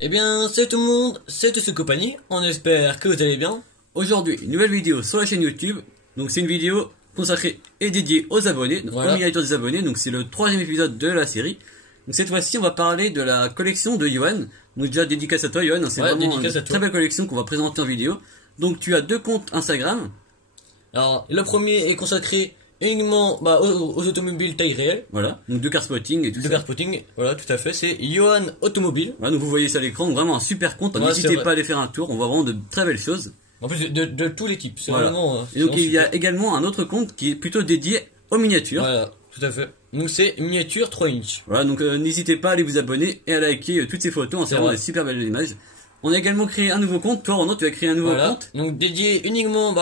Eh bien, salut tout le monde, c'est Tous Compagnie, on espère que vous allez bien. Aujourd'hui, une nouvelle vidéo sur la chaîne YouTube. Donc c'est une vidéo consacrée et dédiée aux abonnés, donc Voilà. aux miniatures des abonnés. Donc c'est le troisième épisode de la série. Donc cette fois-ci, on va parler de la collection de Yohan. Donc déjà dédicace à toi Yohan, c'est Ouais, vraiment dédicace à une toi. très belle collection qu'on va présenter en vidéo. Donc tu as deux comptes Instagram. Alors, le premier est consacré uniquement aux automobiles taille réelle, Voilà, donc deux car spotting et tout de ça. car spotting, voilà, tout à fait, c'est Yohan Automobile. Voilà, donc vous voyez ça à l'écran, donc vraiment un super compte. Ouais, N'hésitez c'est vrai. pas à aller faire un tour, on voit vraiment de très belles choses. En plus de tout l'équipe, c'est Voilà. vraiment... Et donc c'est il y a super. également un autre compte qui est plutôt dédié aux miniatures. Voilà, tout à fait. Donc c'est miniature 3 inch. Voilà, donc n'hésitez pas à aller vous abonner et à liker toutes ces photos, hein, c'est C'est vraiment vrai. des super belles images. On a également créé un nouveau compte, toi Renaud tu as créé un nouveau Voilà, compte. donc dédié uniquement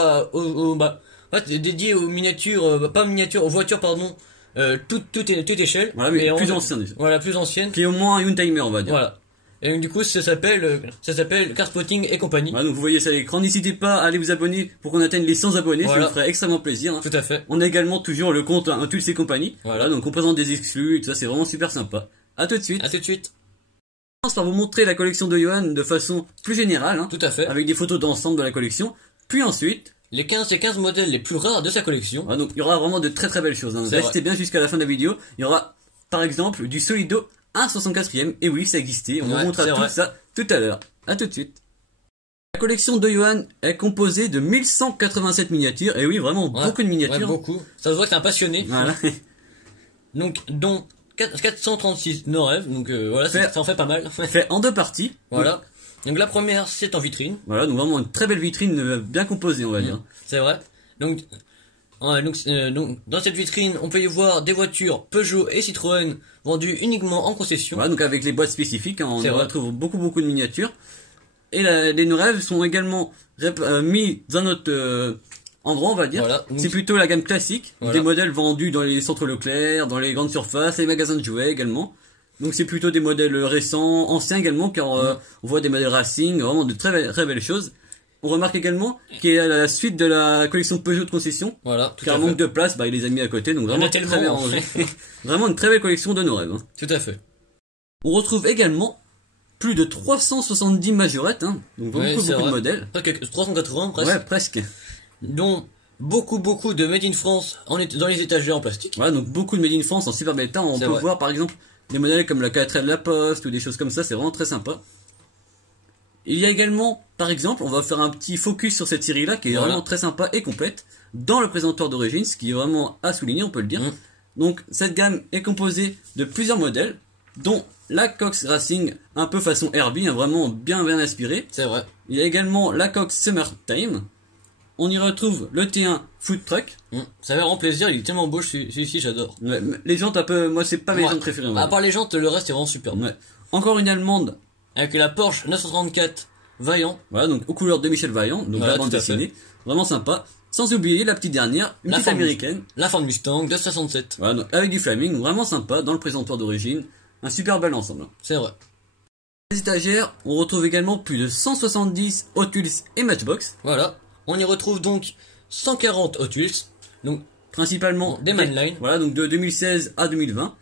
dédié aux miniatures, pas miniatures, aux voitures pardon, toute échelle. Voilà, mais plus en- ancien déjà. Voilà, plus ancienne. Qui est au moins un timer on va dire. Voilà. Et donc du coup ça s'appelle Car Spotting et compagnie. Voilà, donc vous voyez ça à l'écran, n'hésitez pas à aller vous abonner pour qu'on atteigne les 100 abonnés, Voilà. ça nous ferait extrêmement plaisir. Hein. Tout à fait. On a également toujours le compte Tulsi et compagnie. Voilà. Donc on présente des exclus et tout ça, c'est vraiment super sympa. À tout de suite. À tout de suite. Je commence par vous montrer la collection de Yohan de façon plus générale, hein, Tout à fait. avec des photos d'ensemble de la collection. Puis ensuite, Les 15 modèles les plus rares de sa collection. voilà, donc il y aura vraiment de très belles choses. Hein. C'est Restez bien jusqu'à la fin de la vidéo. Il y aura par exemple du Solido 1/64e. Et oui, ça existait. On vous Ouais, montrera c'est tout vrai. ça tout à l'heure. À tout de suite. La collection de Yohan est composée de 1187 miniatures. Et oui, vraiment Ouais, beaucoup de Ouais, miniatures. beaucoup. Ça se voit que t'es un passionné. Voilà. Donc dont 436 nos rêves. Donc voilà, Fait- ça en fait pas mal. Fait en deux parties. Voilà. Donc la première c'est en vitrine. Voilà, donc vraiment une très belle vitrine bien composée, on va dire. C'est vrai. Donc, donc, dans cette vitrine, on peut y voir des voitures Peugeot et Citroën vendues uniquement en concession. Voilà, donc avec les boîtes spécifiques, hein, on C'est vrai. retrouve beaucoup de miniatures. Et les nos rêves sont également mis dans notre endroit, on va dire. Voilà. C'est plutôt la gamme classique, Voilà. des modèles vendus dans les centres Leclerc, dans les grandes surfaces, les magasins de jouets également. Donc c'est plutôt des modèles récents, anciens également, car on voit des modèles racing, vraiment de très belles choses. On remarque également qu'il y a la suite de la collection Peugeot de concession, Voilà, tout car à manque fait. de place, il les a mis à côté, donc en vraiment a tellement, très bien en rangé. fait. Vraiment une très belle collection de nos rêves. Hein. Tout à fait. On retrouve également plus de 370 majorettes, hein, donc Ouais, beaucoup c'est de vrai. modèles. Presque 380 presque. Ouais, presque. Dont beaucoup de Made in France dans les étagères en plastique. Voilà, donc beaucoup de Made in France en super bel état. On C'est peut vrai. voir par exemple des modèles comme la 4L de la Poste ou des choses comme ça, c'est vraiment très sympa. Il y a également, par exemple, on va faire un petit focus sur cette série-là qui est Voilà. vraiment très sympa et complète dans le présentoir d'origine, ce qui est vraiment à souligner, on peut le dire. Mm. Donc cette gamme est composée de plusieurs modèles, dont la Cox Racing un peu façon Herbie, hein, vraiment bien inspiré. C'est vrai. Il y a également la Cox Summertime. On y retrouve le T1 Food Truck. Ça fait vraiment plaisir, il est tellement beau celui-ci, j'adore. Ouais, les jantes un peu, moi c'est pas mes Ouais. jantes préférées. on va À dire. part les jantes, le reste est vraiment super. Ouais. Encore une allemande. Avec la Porsche 934 Vaillant. Voilà, donc aux couleurs de Michel Vaillant, donc Voilà, la bande tout à dessinée. Vraiment sympa. Sans oublier la petite dernière, une La petite Ford américaine. La Ford Mustang de 67. Voilà, donc avec du flaming, vraiment sympa dans le présentoir d'origine. Un super bel ensemble. C'est vrai. Les étagères, on retrouve également plus de 170 Hot Wheels et Matchbox. Voilà. On y retrouve donc 140 Hot Wheels. Donc Principalement Des Manline. Voilà, donc de 2016 à 2020.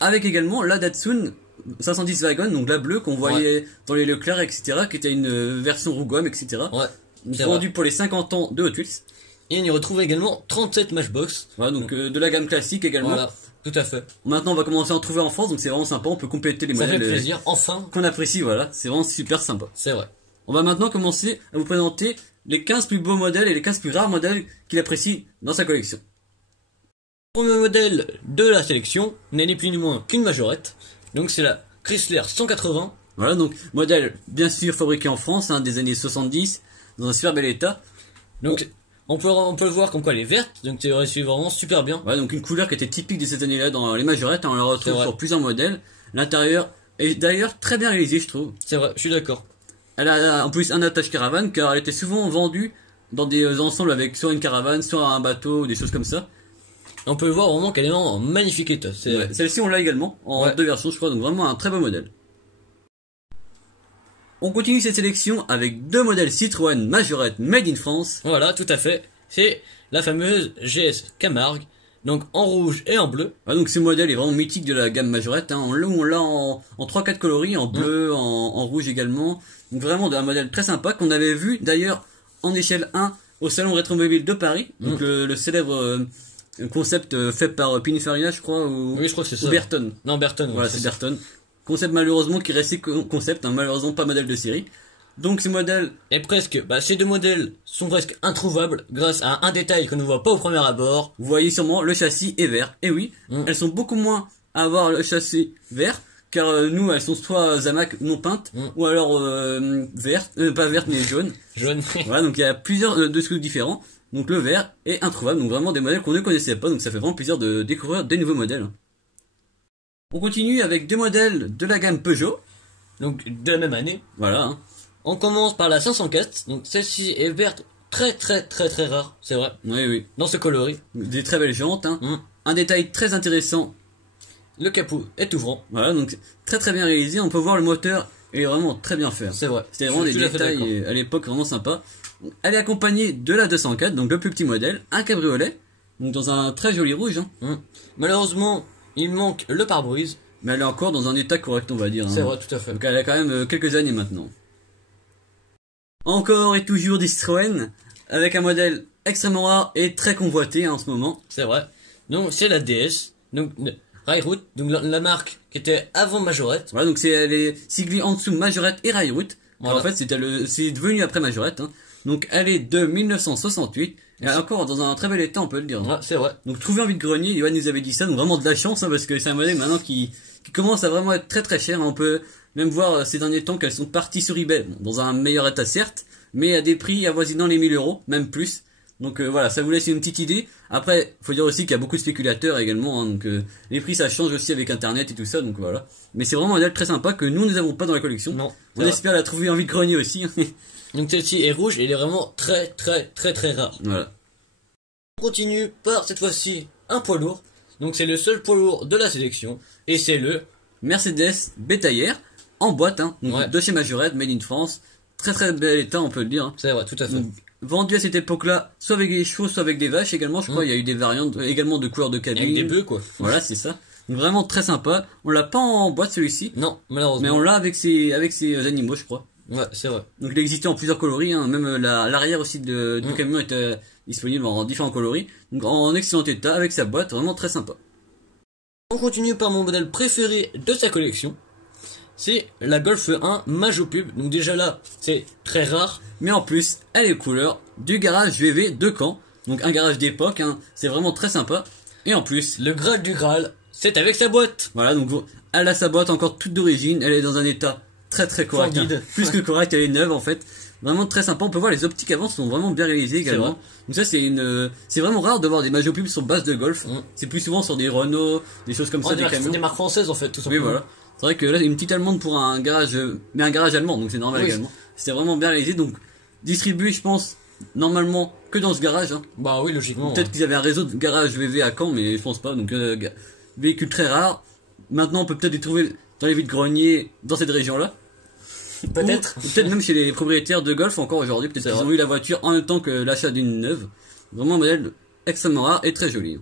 Avec également la Datsun 510 Wagon, donc la bleue qu'on voyait dans les Leclerc, etc. Qui était une version Rougoum, etc. ouais. C'est Vendue pour les 50 ans de Hot Wheels. Et on y retrouve également 37 Matchbox. Voilà, donc de la gamme classique également. Voilà. Tout à fait. Maintenant, on va commencer à en trouver en France, donc c'est vraiment sympa. On peut compléter les Ça fait modèles plaisir. Enfin. qu'on apprécie, voilà. C'est vraiment super sympa. C'est vrai. On va maintenant commencer à vous présenter les 15 plus beaux modèles et les 15 plus rares modèles qu'il apprécie dans sa collection. Le premier modèle de la sélection n'est ni plus ni moins qu'une majorette. Donc c'est la Chrysler 180. Voilà, donc modèle bien sûr fabriqué en France, hein, des années 70, dans un super bel état. Donc on peut le voir comme quoi elle est verte. Donc c'est vraiment super bien. Voilà, donc une couleur qui était typique de cette année-là dans les majorettes, hein, on la C'est retrouve vrai. sur plusieurs modèles. L'intérieur est d'ailleurs très bien réalisé, je trouve. C'est vrai. Je suis d'accord. Elle a en plus un attache caravane, car elle était souvent vendue dans des ensembles avec soit une caravane, soit un bateau, ou des choses comme ça. On peut voir vraiment qu'elle est en magnifique état. C'est Ouais, celle-ci on l'a également, en Ouais. deux versions je crois, donc vraiment un très beau modèle. On continue cette sélection avec deux modèles Citroën Majorette Made in France. Voilà, tout à fait. C'est la fameuse GS Camargue donc en rouge et en bleu. Ah, donc ce modèle est vraiment mythique de la gamme Majorette, hein. On l'a en 3-4 coloris, en bleu, en rouge également. Donc vraiment un modèle très sympa qu'on avait vu d'ailleurs en échelle 1 au salon Rétromobile de Paris. Donc le célèbre concept fait par Pininfarina, je crois, Oui, je crois que c'est ça. ou Berton. Non, Berton. Voilà, c'est Berton. Concept malheureusement qui restait concept, hein, malheureusement pas modèle de série. Donc ces modèles, Et presque, ces deux modèles sont presque introuvables grâce à un détail qu'on ne voit pas au premier abord. vous voyez sûrement, le châssis est vert. Et oui, elles sont beaucoup moins à avoir le châssis vert, car nous elles sont soit Zamac non peintes, ou alors vertes, pas vertes mais jaunes. Jaune. Voilà, donc il y a plusieurs de trucs différents. Donc le vert est introuvable, donc vraiment des modèles qu'on ne connaissait pas, donc ça fait vraiment plaisir de découvrir des nouveaux modèles. On continue avec deux modèles de la gamme Peugeot. Donc de la même année. Voilà, hein. On commence par la 504. Donc celle-ci est verte, très rare, c'est vrai. Oui, oui. Dans ce coloris. Des très belles jantes, hein. Un détail très intéressant. Le capot est ouvrant. Voilà, donc très bien réalisé. On peut voir le moteur, il est vraiment très bien fait. C'est vrai. C'était vraiment des Je suis tout à fait d'accord. détails à l'époque vraiment sympa. Elle est accompagnée de la 204, donc le plus petit modèle, un cabriolet, donc dans un très joli rouge, hein. Malheureusement, il manque le pare-brise. Mais elle est encore dans un état correct, on va dire, hein. C'est vrai, tout à fait. Donc elle a quand même quelques années maintenant. Encore et toujours des Citroën, avec un modèle extrêmement rare et très convoité, hein, en ce moment. C'est vrai. Donc c'est la DS. Donc Railroad, donc la marque qui était avant Majorette. Voilà, donc elle est siglée en dessous Majorette et Railroad. Voilà. En fait, c'est devenu après Majorette, hein. Donc elle est de 1968, et elle est encore dans un très bel état, on peut le dire. Ouais, c'est vrai. Donc trouver en vide-grenier, Yoann nous avait dit ça, donc vraiment de la chance, hein, parce que c'est un modèle maintenant qui commence à vraiment être très cher, hein. On peut même voir ces derniers temps qu'elles sont parties sur eBay, bon, dans un meilleur état certes, mais à des prix avoisinant les 1000 €, même plus. Donc voilà, ça vous laisse une petite idée. Après, faut dire aussi qu'il y a beaucoup de spéculateurs également, hein, donc les prix ça change aussi avec internet et tout ça, donc voilà. Mais c'est vraiment un modèle très sympa que nous n'avons pas dans la collection. Non. On espère la trouver en vide-grenier aussi. Donc celle-ci est rouge et elle est vraiment très rare. Voilà. On continue par cette fois-ci un poids lourd. Donc c'est le seul poids lourd de la sélection. Et c'est le Mercedes bétaillère en boîte, hein, donc Ouais. de chez Majorette, made in France. Très bel état, on peut le dire, hein. C'est vrai, tout à fait. Donc, vendu à cette époque-là, soit avec des chevaux, soit avec des vaches également. Je crois il y a eu des variantes également de couleurs de cabine. Avec des bœufs quoi. Voilà, c'est ça. Donc vraiment très sympa. On l'a pas en boîte celui-ci, Non, malheureusement. mais on l'a avec ses animaux, je crois. Ouais, c'est vrai. Donc il existait en plusieurs coloris, hein. Même l'arrière aussi du camion était disponible en différents coloris. Donc en excellent état avec sa boîte, vraiment très sympa. On continue par mon modèle préféré de sa collection. C'est la Golf 1 Majopub. Donc déjà là, c'est très rare. Mais en plus, elle est couleur du garage VV de Caen. Donc un garage d'époque, hein. C'est vraiment très sympa. Et en plus, Le Graal du Graal, c'est avec sa boîte. voilà, donc elle a sa boîte encore toute d'origine. Elle est dans un état très correct, hein. Candide. Plus que correct, elle est neuve en fait. Vraiment très sympa. On peut voir les optiques avant sont vraiment bien réalisées également. vrai. Donc ça c'est vraiment rare de voir des Majopubs sur base de Golf. C'est plus souvent sur des Renault, des choses comme ça, des camions. des marques françaises en fait, tout Oui, simplement. voilà. C'est vrai que là, une petite allemande pour un garage, mais un garage allemand, donc c'est normal Oui. également. C'est vraiment bien réalisé, donc distribué, je pense, normalement que dans ce garage, hein. Bah oui, logiquement. Peut-être qu'ils avaient un réseau de garage VV à Caen, mais je pense pas. Donc véhicule très rare. Maintenant, on peut peut-être les trouver dans les vides-greniers dans cette région-là. Peut-être. Ou peut-être même chez les propriétaires de Golf encore aujourd'hui. Peut-être qu'ils ont eu la voiture en même temps que l'achat d'une neuve. Vraiment un modèle extrêmement rare et très joli.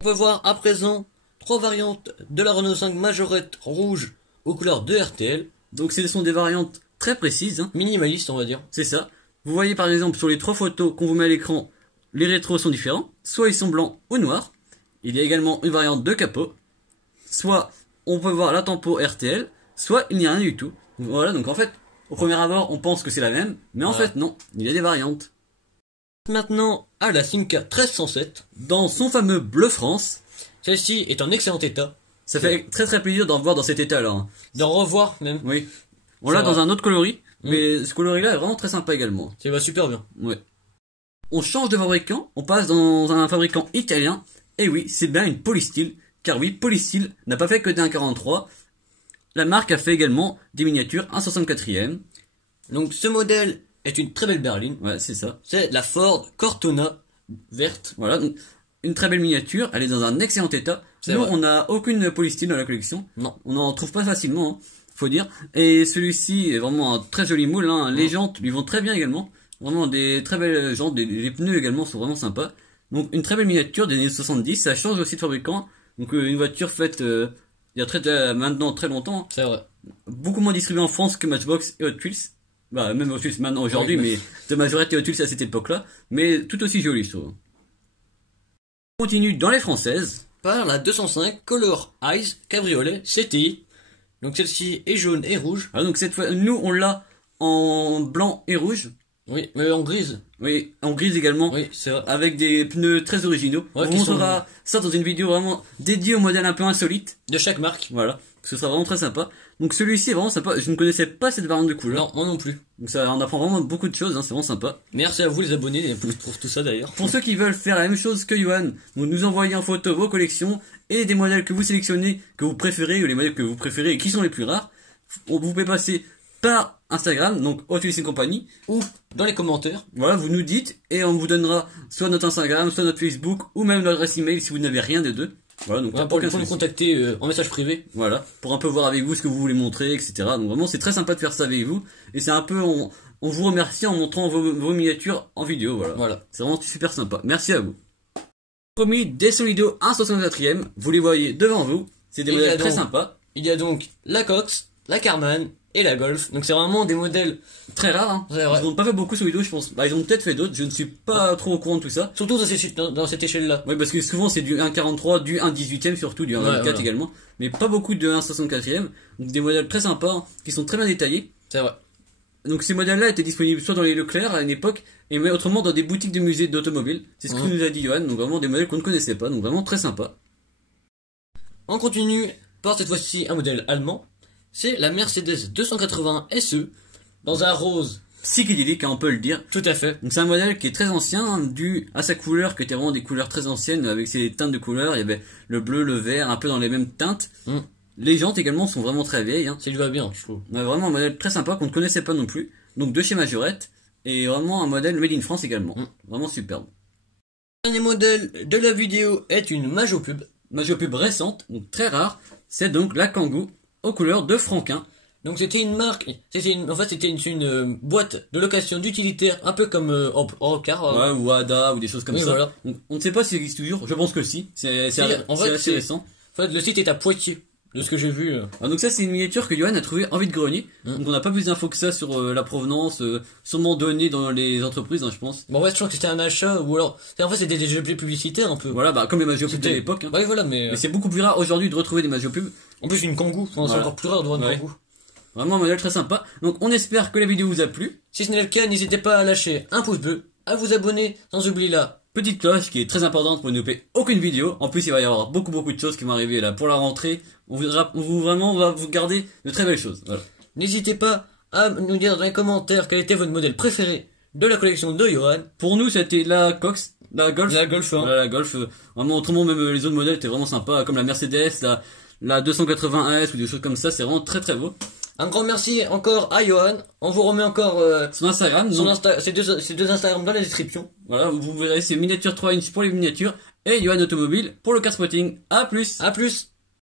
On peut voir à présent 3 variantes de la Renault 5 Majorette rouge aux couleurs de RTL. Donc ce sont des variantes très précises, hein. Minimaliste, on va dire. C'est ça. Vous voyez par exemple sur les 3 photos qu'on vous met à l'écran, les rétros sont différents. Soit ils sont blancs ou noirs. Il y a également une variante de capot. Soit on peut voir la tempo RTL, soit il n'y a rien du tout. Voilà, donc en fait, au premier abord, on pense que c'est la même, mais en fait non, il y a des variantes. Maintenant, à la Simca 1307. Dans son fameux bleu France, Celle-ci est en excellent état. ça fait très plaisir d'en voir dans cet état-là, hein. D'en revoir même. Oui. On Ça l'a va. dans un autre coloris, mais ce coloris-là est vraiment très sympa également. Ça va super bien. Ouais. On change de fabricant, on passe dans un fabricant italien, et oui, c'est bien une Polystyle, car oui, Polystyle n'a pas fait que des 1.43, la marque a fait également des miniatures 1.64e, Donc ce modèle est une très belle berline. ouais, c'est ça. C'est la Ford Cortona verte. Voilà, donc, une très belle miniature, elle est dans un excellent état. C'est Nous, vrai. on n'a aucune Polystyle dans la collection, Non. on n'en trouve pas facilement, hein, faut dire, et celui-ci est vraiment un très joli moule, hein. Les jantes lui vont très bien également, vraiment des très belles jantes, les pneus également sont vraiment sympas. Donc une très belle miniature des années 70, ça change aussi de fabricant. Donc une voiture faite il y a maintenant très longtemps. C'est vrai. Beaucoup moins distribuée en France que Matchbox et Hot Wheels. Bah même Hot Wheels maintenant aujourd'hui, Oui, mais de majorité Hot Wheels à cette époque-là. Mais tout aussi joli, je trouve. On continue dans les françaises. Par la 205 Color Eyes Cabriolet CTI. Donc celle-ci est jaune et rouge. Ah, donc cette fois, nous on l'a en blanc et rouge. Oui, mais en grise. Oui, en grise également. Oui, c'est vrai. Avec des pneus très originaux. Ouais, On qui vous sont- montrera ça dans une vidéo vraiment dédiée au modèle un peu insolite. De chaque marque. Voilà. Ce sera vraiment très sympa. Donc celui-ci est vraiment sympa. Je ne connaissais pas cette variante de couleur. Non, moi non plus. Donc ça, on apprend vraiment beaucoup de choses, hein. C'est vraiment sympa. Merci à vous les abonnés pour tout ça d'ailleurs. Pour ceux qui veulent faire la même chose que Johan, donc nous envoyer en photo vos collections et des modèles que vous sélectionnez, que vous préférez, ou les modèles que vous préférez et qui sont les plus rares. Vous pouvez passer par Instagram, donc Hot Wheels & Company. Ou dans les commentaires. Voilà, vous nous dites et on vous donnera soit notre Instagram, soit notre Facebook, ou même notre adresse email si vous n'avez rien des deux. Voilà, donc Voilà, aucun pour nous souci. contacter en message privé. Voilà, pour un peu voir avec vous ce que vous voulez montrer, etc. Donc vraiment, c'est très sympa de faire ça avec vous. Et c'est un peu, on vous remercie en montrant vos miniatures en vidéo, voilà. Voilà. C'est vraiment super sympa. Merci à vous. Promis, des Solido 1/64e, vous les voyez devant vous. C'est des Et il y a modèles très donc- sympas. Il y a donc la Cox, la Carman et la Golf. Donc c'est vraiment des modèles, Très rares, hein. C'est vrai. Ils n'ont pas fait beaucoup Solido, je pense. Bah, ils ont peut-être fait d'autres, je ne suis pas trop au courant de tout ça. surtout dans cette échelle-là. Oui, parce que souvent c'est du 1,43, du 1,18e surtout, du 1,24 voilà. également. Mais pas beaucoup de 1,64e. Donc des modèles très sympas, hein, qui sont très bien détaillés. C'est vrai. Donc ces modèles-là étaient disponibles soit dans les Leclerc à une époque, et mais autrement dans des boutiques de musées d'automobile. C'est ce que nous a dit Johan, donc vraiment des modèles qu'on ne connaissait pas, donc vraiment très sympa. On continue par cette fois-ci un modèle allemand. C'est la Mercedes 280 SE dans un rose. Psychédélique, hein, on peut le dire. Tout à fait. Donc c'est un modèle qui est très ancien, hein, dû à sa couleur, qui était vraiment des couleurs très anciennes, avec ses teintes de couleurs. Il y avait le bleu, le vert, un peu dans les mêmes teintes. Mm. Les jantes également sont vraiment très vieilles. Hein. Ça lui va bien, je trouve. On a vraiment un modèle très sympa qu'on ne connaissait pas non plus. Donc de chez Majorette. Et vraiment un modèle made in France également. Vraiment superbe. Le dernier modèle de la vidéo est une Majopub. Majopub récente, donc très rare. C'est donc la Kangoo aux couleurs de Franquin. Donc c'était une marque, en fait c'était une boîte de location d'utilitaires, un peu comme Europcar. Ouais, ou Ada, ou des choses comme Oui, ça. voilà. Donc, on ne sait pas si ça existe toujours. Je pense que si. C'est en fait, assez récent. En fait le site est à Poitiers, de ce que j'ai vu. Ah, donc ça c'est une miniature que Johan a trouvé en vide-grenier. Donc on n'a pas plus d'infos que ça sur la provenance, sûrement donnée dans les entreprises, hein, je pense. Bon ouais, je crois que c'était un achat, ou alors, en fait c'était des objets publicitaires un peu. Voilà, bah comme les Majopub de C'était- l'époque. Hein. Ouais voilà, mais Mais c'est beaucoup plus rare aujourd'hui de retrouver des Majopub. en plus une Kangoo, c'est Voilà. encore plus rare de voir une Ouais. Kangoo. Vraiment un modèle très sympa. Donc on espère que la vidéo vous a plu. Si ce n'est le cas, n'hésitez pas à lâcher un pouce bleu, à vous abonner, sans oublier la Petite cloche qui est très importante pour ne louper aucune vidéo. En plus il va y avoir beaucoup de choses qui vont arriver là pour la rentrée. On va vous garder de très belles choses. Voilà. N'hésitez pas à nous dire dans les commentaires quel était votre modèle préféré de la collection de Johan. Pour nous c'était la Cox, la Golf. La Golf 1. Voilà, la Golf. Vraiment autrement même les autres modèles étaient vraiment sympas comme la Mercedes, la 280S ou des choses comme ça. C'est vraiment très très beau. Un grand merci encore à Johan. On vous remet encore Son Instagram. son Donc, ces deux Instagram dans la description. voilà, vous verrez c'est miniature 3 inch pour les miniatures et Johan Automobile pour le car spotting. À plus. À plus.